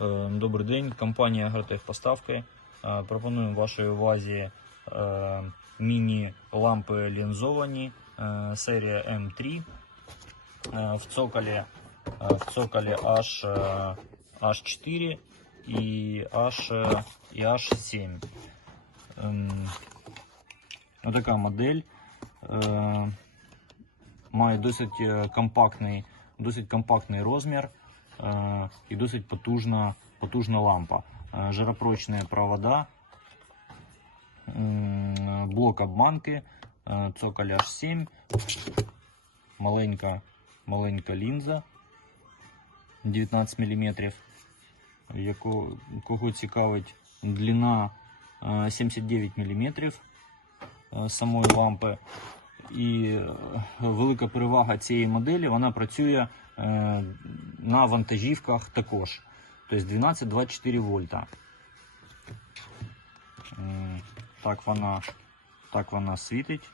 Е, Добрий день, компанія Агротехпоставки. Е, Пропонуємо вашій увазі е, міні-лампи лінзовані серія М3 е, в цоколі, в цоколі H, е, H4 і H, і H7. Ем, Отака модель. Має досить компактний, досить компактний розмір і досить потужна, потужна лампа. Е, Жаропрочні провода, блок обманки, е, цоколь H7, маленька, маленька лінза. 19 мм, яко, кого цікавить длина е, 79 мм е, самої лампи. І е, велика перевага цієї моделі вона працює е, на вантажівках також. Тобто 12-24 вольта. Так вона, так вона світить.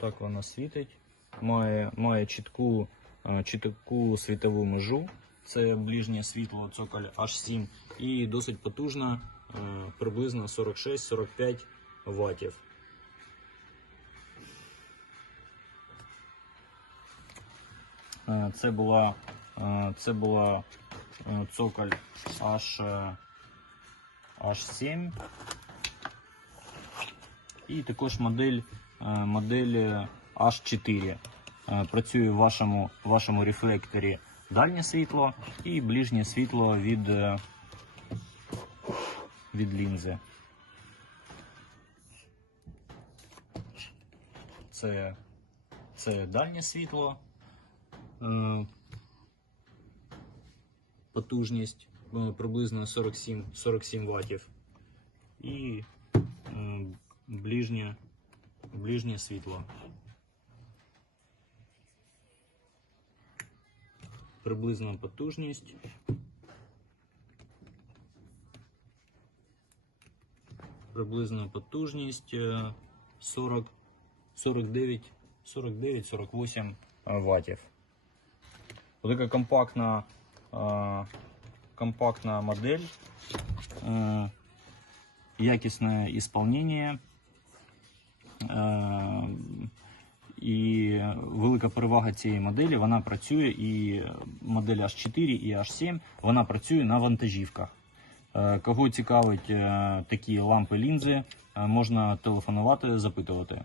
Так вона світить. Має, має чітку, е, чітку світову межу. Це ближнє світло цоколь H7 і досить потужна, е, приблизно 46-45 ваттів. Е, Це була, е, це була е, цоколь H, е, H7. І також модель, модель е, H4. Е, Працює в вашому, вашому рефлекторі дальнє світло і ближнє світло від, від лінзи. Це, це дальнє світло. Е, Потужність е, приблизно 47, 47 ваттів. І е, ближнє, ближнє світло. Приблизна потужність. Приблизна потужність е, 40, 49, 49, 48 ваттів. Така компактна, е, компактна модель, е, якісне ісполнення. Е, і велика перевага цієї моделі, вона працює і модель H4 і H7, вона працює на вантажівках. Е, Кого цікавить е, такі лампи лінзи, е, можна телефонувати, запитувати.